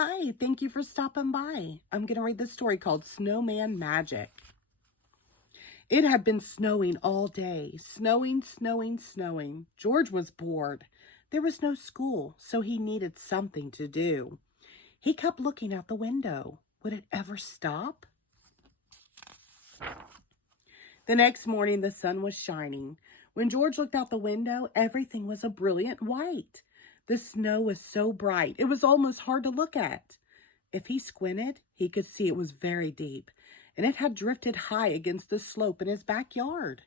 Hi, thank you for stopping by. I'm going to read this story called Snowman Magic. It had been snowing all day. Snowing, snowing, snowing. George was bored. There was no school, so he needed something to do. He kept looking out the window. Would it ever stop? The next morning, the sun was shining. When George looked out the window, everything was a brilliant white. The snow was so bright, it was almost hard to look at. If he squinted, he could see it was very deep, and it had drifted high against the slope in his backyard.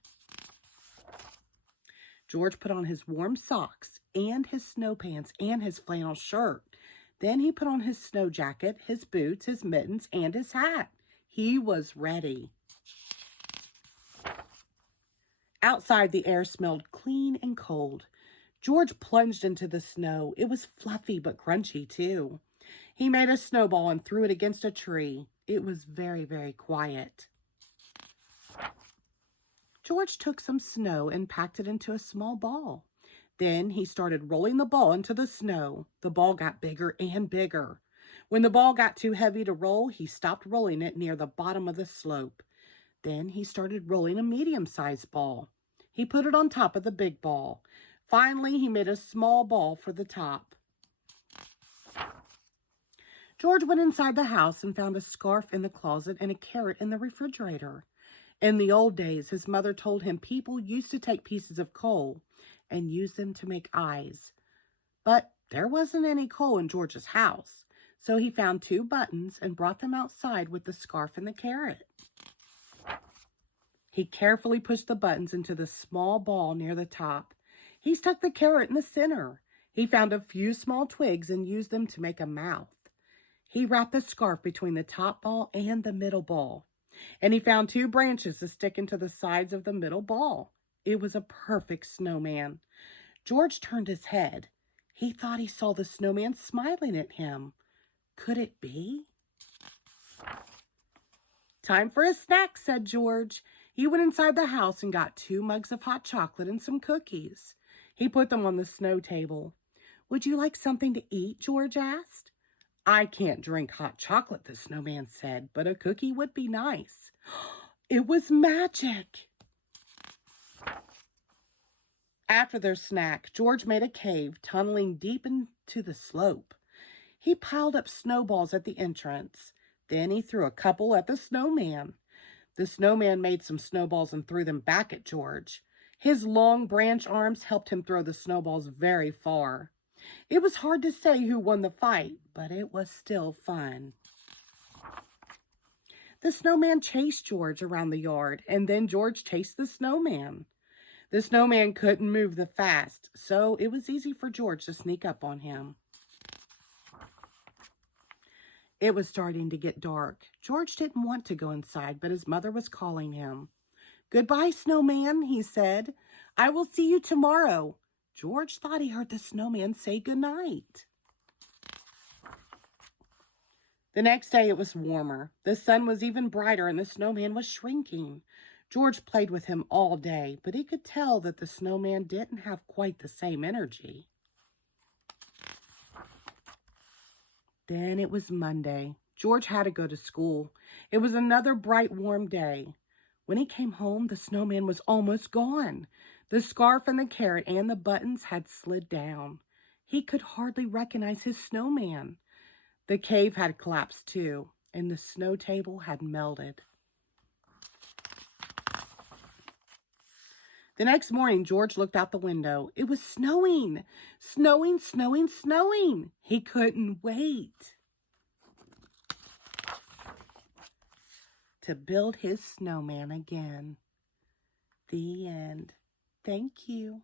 George put on his warm socks and his snow pants and his flannel shirt. Then he put on his snow jacket, his boots, his mittens, and his hat. He was ready. Outside, the air smelled clean and cold. George plunged into the snow. It was fluffy but crunchy, too. He made a snowball and threw it against a tree. It was very, very quiet. George took some snow and packed it into a small ball. Then he started rolling the ball into the snow. The ball got bigger and bigger. When the ball got too heavy to roll, he stopped rolling it near the bottom of the slope. Then he started rolling a medium-sized ball. He put it on top of the big ball. Finally, he made a small ball for the top. George went inside the house and found a scarf in the closet and a carrot in the refrigerator. In the old days, his mother told him people used to take pieces of coal and use them to make eyes. But there wasn't any coal in George's house, so he found 2 buttons and brought them outside with the scarf and the carrot. He carefully pushed the buttons into the small ball near the top. He stuck the carrot in the center. He found a few small twigs and used them to make a mouth. He wrapped the scarf between the top ball and the middle ball. And he found 2 branches to stick into the sides of the middle ball. It was a perfect snowman. George turned his head. He thought he saw the snowman smiling at him. Could it be? Time for a snack, said George. He went inside the house and got 2 mugs of hot chocolate and some cookies. He put them on the snow table. Would you like something to eat? George asked. I can't drink hot chocolate, the snowman said, but a cookie would be nice. It was magic. After their snack, George made a cave, tunneling deep into the slope. He piled up snowballs at the entrance. Then he threw a couple at the snowman. The snowman made some snowballs and threw them back at George. His long branch arms helped him throw the snowballs very far. It was hard to say who won the fight, but it was still fun. The snowman chased George around the yard, and then George chased the snowman. The snowman couldn't move the fast, so it was easy for George to sneak up on him. It was starting to get dark. George didn't want to go inside, but his mother was calling him. Goodbye, snowman, he said. I will see you tomorrow. George thought he heard the snowman say goodnight. The next day it was warmer. The sun was even brighter and the snowman was shrinking. George played with him all day, but he could tell that the snowman didn't have quite the same energy. Then it was Monday. George had to go to school. It was another bright, warm day. When he came home, the snowman was almost gone. The scarf and the carrot and the buttons had slid down. He could hardly recognize his snowman. The cave had collapsed too, and the snow table had melted. The next morning, George looked out the window. It was snowing. Snowing, snowing, snowing. He couldn't wait to build his snowman again. The end. Thank you.